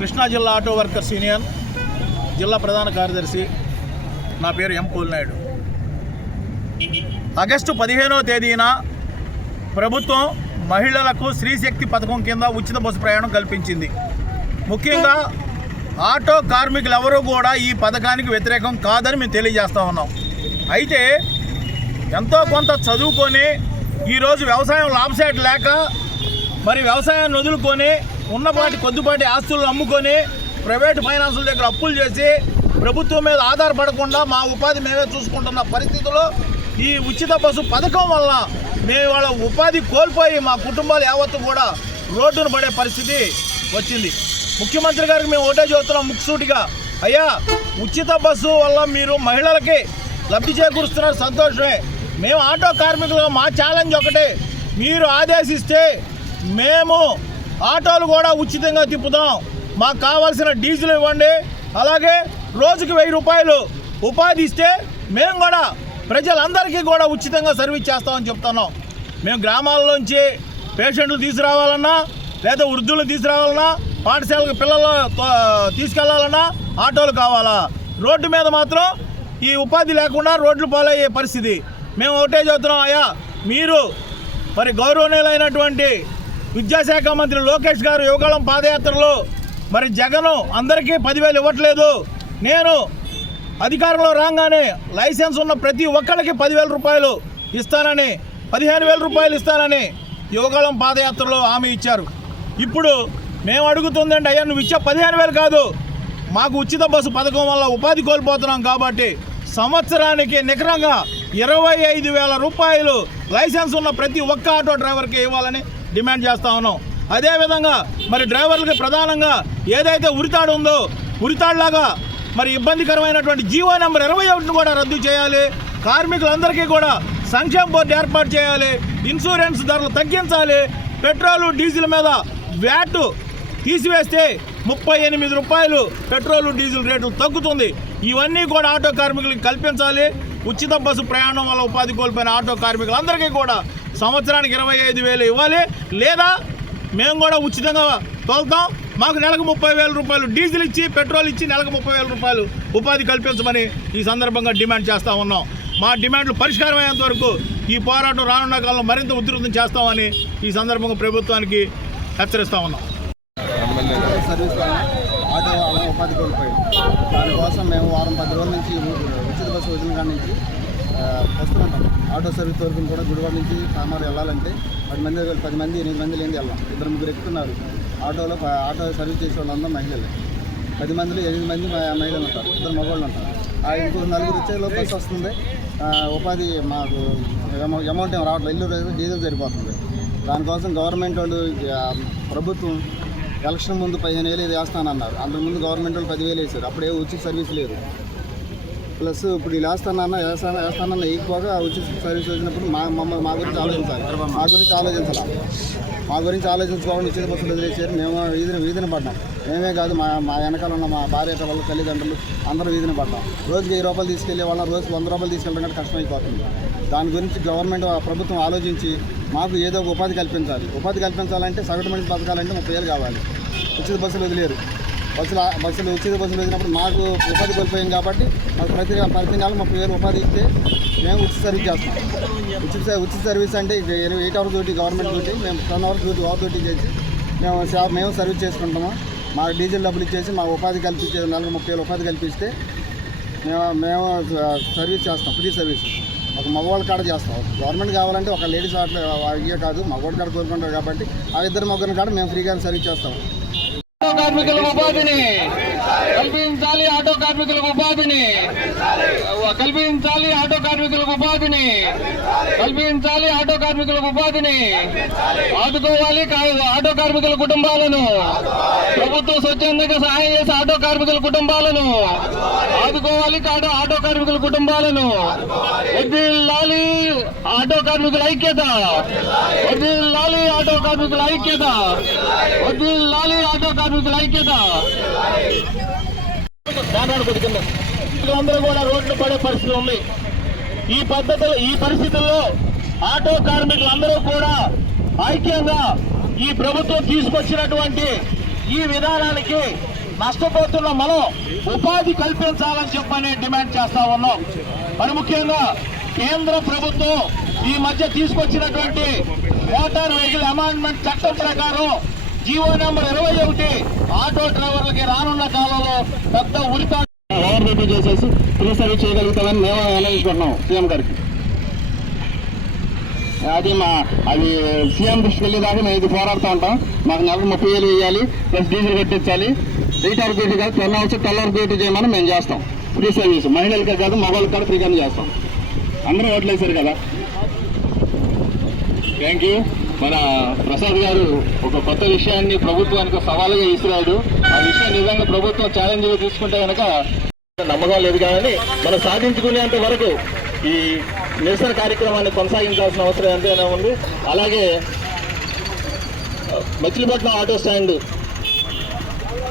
కృష్ణా జిల్లా auto workers union జిల్లా ప్రధాన కార్యదర్శి నా పేరు ఎం పోల్నాయుడు ఆగస్టు పదిహేనవ తేదీన ప్రభుత్వం మహిళలకు స్త్రీశక్తి పథకం కింద ఉచిత బస్సు ప్రయాణం కల్పించింది. ముఖ్యంగా ఆటో కార్మికులు ఎవరూ కూడా ఈ పథకానికి వ్యతిరేకం కాదని మేము తెలియజేస్తా ఉన్నాం. అయితే ఎంతో కొంత చదువుకొని ఈరోజు వ్యవసాయం లాభసాటి లేక మరి వ్యవసాయాన్ని వదులుకొని ఉన్నపాటి కొద్దిపాటి ఆస్తులను అమ్ముకొని ప్రైవేట్ ఫైనాన్సుల దగ్గర అప్పులు చేసి ప్రభుత్వం మీద ఆధారపడకుండా మా ఉపాధి మేమే చూసుకుంటున్న పరిస్థితుల్లో ఈ ఉచిత బస్సు పథకం వల్ల మేము వాళ్ళ ఉపాధి కోల్పోయి మా కుటుంబాలు యావత్తు కూడా రోడ్డును పడే పరిస్థితి వచ్చింది. ముఖ్యమంత్రి గారికి మేము ఒకటే చెబుతున్నాం ముక్సూటిగా అయ్యా ఉచిత బస్సు వల్ల మీరు మహిళలకి లబ్ధి చేకూరుస్తున్నారు సంతోషమే. మేము ఆటో కార్మికులు మా ఛాలెంజ్ ఒకటే. మీరు ఆదేశిస్తే మేము ఆటోలు కూడా ఉచితంగా తిప్పుదాం మాకు కావాల్సిన డీజిల్ ఇవ్వండి. అలాగే రోజుకి వెయ్యి రూపాయలు ఉపాధి ఇస్తే మేము కూడా ప్రజలందరికీ కూడా ఉచితంగా సర్వీస్ చేస్తామని చెప్తున్నాం. మేము గ్రామాల్లోంచి పేషెంట్లు తీసుకురావాలన్నా లేదా వృద్ధులు తీసుకురావాలన్నా పాఠశాలకు పిల్లలు తీసుకెళ్ళాలన్నా ఆటోలు కావాలా? రోడ్డు మీద మాత్రం ఈ ఉపాధి లేకుండా రోడ్లు పాలయ్యే పరిస్థితి. మేము ఒకటే చెబుతున్నాం అయ్యా మీరు మరి గౌరవనీయులైనటువంటి విద్యాశాఖ మంత్రి లోకేష్ గారు యువగళం పాదయాత్రలో మరి జగన్ అందరికీ పదివేలు ఇవ్వట్లేదు. నేను అధికారంలో రాగానే లైసెన్స్ ఉన్న ప్రతి ఒక్కరికి పదివేల రూపాయలు ఇస్తానని పదిహేను వేల రూపాయలు ఇస్తానని యువగళం పాదయాత్రలో హామీ ఇచ్చారు. ఇప్పుడు మేము అడుగుతుందంటే అయ్యా నువ్వు ఇచ్చే పదిహేను వేలు కాదు. మాకు ఉచిత బస్సు పథకం వల్ల ఉపాధి కోల్పోతున్నాం కాబట్టి సంవత్సరానికి నికరంగా ఇరవై ఐదు వేల రూపాయలు లైసెన్స్ ఉన్న ప్రతి ఒక్క ఆటో డ్రైవర్కి ఇవ్వాలని డిమాండ్ చేస్తా ఉన్నాం. అదేవిధంగా మరి డ్రైవర్లకి ప్రధానంగా ఏదైతే ఉరితాడు ఉందో ఉరితాడులాగా మరి ఇబ్బందికరమైనటువంటి జీవో నెంబర్ ఇరవై ఒకటిని కూడా రద్దు చేయాలి. కార్మికులందరికీ కూడా సంక్షేమ బోర్డు ఏర్పాటు చేయాలి. ఇన్సూరెన్స్ ధరలు తగ్గించాలి. పెట్రోలు డీజిల్ మీద వ్యాట్ తీసివేస్తే ముప్పై ఎనిమిది రూపాయలు పెట్రోల్ డీజిల్ రేట్లు తగ్గుతుంది. ఇవన్నీ కూడా ఆటో కార్మికులకు కల్పించాలి. ఉచిత బస్సు ప్రయాణం వల్ల ఉపాధి కోల్పోయిన ఆటో కార్మికులందరికీ కూడా సంవత్సరానికి ఇరవై ఐదు వేలు ఇవ్వాలి. లేదా మేము కూడా ఉచితంగా తోలుతాం. మాకు నెలకు ముప్పై వేల రూపాయలు డీజిల్ ఇచ్చి పెట్రోల్ ఇచ్చి నెలకు ముప్పై వేల రూపాయలు ఉపాధి కల్పించమని ఈ సందర్భంగా డిమాండ్ చేస్తూ ఉన్నాం. మా డిమాండ్లు పరిష్కారం అయ్యేంత వరకు ఈ పోరాటం రానున్న కాలంలో మరింత ఉధృతం చేస్తామని ఈ సందర్భంగా ప్రభుత్వానికి హెచ్చరిస్తూ ఉన్నాం. ఉపాధి కోల్పోయాం. దానికోసం మేము వారం పది రోజుల నుంచి ఉచిత బస్సు వదిలిన కాడి నుంచి వస్తున్నాం ఆటో సర్వీస్ వరకు కూడా గుడివాడ నుంచి కామారు వెళ్ళాలంటే పది మంది పది మంది ఎనిమిది మంది లేని వెళ్ళాం. ఇద్దరు ముగ్గురు ఎక్కుతున్నారు. ఆటోలో ఆటో సర్వీస్ చేసే వాళ్ళందరూ మహిళలు. పది మందిలో ఎనిమిది మంది మహిళలు ఉంటారు. ఇద్దరు మగవాళ్ళు ఉంటారు. ఆ ఇంకో నలుగురు వచ్చే లోపల్స్ వస్తుంది. ఉపాధి మాకు అమౌంట్ ఏం రావట్లేదు. ఇల్లు డీజిల్ సరిపోతుంది. దానికోసం గవర్నమెంట్ వాళ్ళు ప్రభుత్వం ఎలక్షన్ ముందు పదిహేను వేలు ఇది వేస్తానన్నారు. అంతకుముందు గవర్నమెంట్ వాళ్ళు పదివేలు వేశారు అప్పుడే ఉచిత సర్వీస్ లేదు. ప్లస్ ఇప్పుడు ఇలా వేస్తానన్న వేస్తాను వేస్తానన్న ఎక్కువగా ఉచిత సర్వీస్ వచ్చినప్పుడు మా మమ్మ మా గురించి ఆలోచించాలి. మా గురించి ఆలోచించాలి? మా గురించి ఆలోచించుకోవాలి ఉచిత బస్సులు వదిలేసారు మేము వీధిని వీధిని పడ్డాం. మేమే కాదు మా మా వెనకాల ఉన్న మా భార్య వాళ్ళ తల్లిదండ్రులు అందరూ వీధిని పడ్డాం. రోజుకి వెయ్యి రూపాయలు తీసుకెళ్ళే వాళ్ళ రోజుకి వంద రూపాయలు తీసుకెళ్ళడం కంటే కష్టమైపోతుంది. దాని గురించి గవర్నమెంట్ ప్రభుత్వం ఆలోచించి మాకు ఏదో ఒక ఉపాధి కల్పించాలి. ఉపాధి కల్పించాలంటే సగటు మనిషి బతకాలంటే ముప్పై వేలు కావాలి. ఉచిత బస్సులు వదిలేరు. బస్సులు బస్సులు ఉచిత బస్సులు వచ్చినప్పుడు మాకు ఉపాధి కోల్పోయాం కాబట్టి మాకు ప్రతి ప్రతి నెల ముప్పై వేలు ఉపాధి ఇస్తే మేము ఉచిత సర్వీస్ చేస్తాం. ఉచిత ఉచిత సర్వీస్ అంటే ఇరవై eight hours duty government duty మేము ten hours duty off duty చేసి మేము మేము సర్వీస్ చేసుకుంటాము. మాకు డీజిల్ డబ్బులు ఇచ్చేసి మా ఉపాధి కల్పించే నెలకు ముప్పై వేలు ఉపాధి కల్పిస్తే మేము మేము సర్వీస్ చేస్తాం ఫ్రీ సర్వీస్. ఒక మగవాళ్ళ కాడ చేస్తాం. గవర్నమెంట్ కావాలంటే ఒక లేడీస్ అట్లా ఇయ్యే కాదు మగవాళ్ళ కాడ కోరుకుంటారు కాబట్టి ఆ ఇద్దరు ముగ్గురిని కాడ మేము ఫ్రీగా సర్వీస్ చేస్తాం. కార్మికుల ఉపాధిని కల్పించాలి ఆటో కార్మికులకు ఉపాధిని. కల్పించాలి ఆటో కార్మికులకు ఉపాధిని. కల్పించాలి ఆటో కార్మికులకు ఉపాధిని. ఆదుకోవాలి ఆటో కార్మికుల కుటుంబాలను. ప్రభుత్వం స్వచ్ఛందంగా సహాయం చేసే ఆటో కార్మికుల కుటుంబాలను. ఆదుకోవాలి ఆటో ఆటో కార్మికుల కుటుంబాలను. వదిలాలి ఆటో కార్మికుల ఐక్యత. వదిలాలి ఆటో కార్మికుల ఐక్యత. వదిలాలి ఆటో కార్మికుల ఐక్యత. అందరూ కూడా రోడ్లు పడే పరిస్థితి ఉంది. ఈ పద్ధతులు ఈ పరిస్థితుల్లో ఆటో కార్మికులందరూ కూడా ఐక్యంగా ఈ ప్రభుత్వం తీసుకొచ్చినటువంటి ఈ విధానానికి నష్టపోతున్న మనం ఉపాధి కల్పించాలని చెప్పని డిమాండ్ చేస్తా ఉన్నాం. మరి ముఖ్యంగా కేంద్ర ప్రభుత్వం ఈ మధ్య తీసుకొచ్చినటువంటి మోటార్ వెహికల్ అమెండ్మెంట్ చట్టం ప్రకారం జీవో నెంబర్ ఇరవై ఒకటి. ఆటో డ్రైవర్లకి రానున్న కాలంలో పెద్ద ఉరితా ఓవర్ చేసేసి ఫ్రీ సర్వీస్ చేయగలుగుతామని మేము అనుకుంటున్నాం సీఎం గారికి. అది మా అది సీఎం దృష్టికి వెళ్ళేదాకా మేము ఇది పోరాడుతూ ఉంటాం. మాకు నెలకు ముప్పై వేలు వేయాలి ప్లస్ డీజిల్ కట్టించాలి. రీటార్ డ్యూటీ కాదు ten hours twelve hour duty చేయమని మేము చేస్తాం. Free service. మహిళలకి కాదు మగవాళ్ళకి కూడా ఫ్రీగానే చేస్తాం. అందరూ ఓట్లేసారు కదా. థ్యాంక్ యూ మన ప్రసాద్ గారు ఒక కొత్త విషయాన్ని ప్రభుత్వానికి సవాలుగా ఇస్తున్నాడు ఆ విషయం నిజంగా ప్రభుత్వం ఛాలెంజ్గా తీసుకుంటే కనుక నమ్మకం లేదు కానీ మనం సాధించుకునేంత వరకు ఈ నిరసన కార్యక్రమాన్ని కొనసాగించాల్సిన అవసరం ఎంతైనా ఉంది. అలాగే మచిలీపట్నం ఆటో స్టాండ్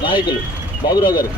నాయకులు బాబురావు గారు.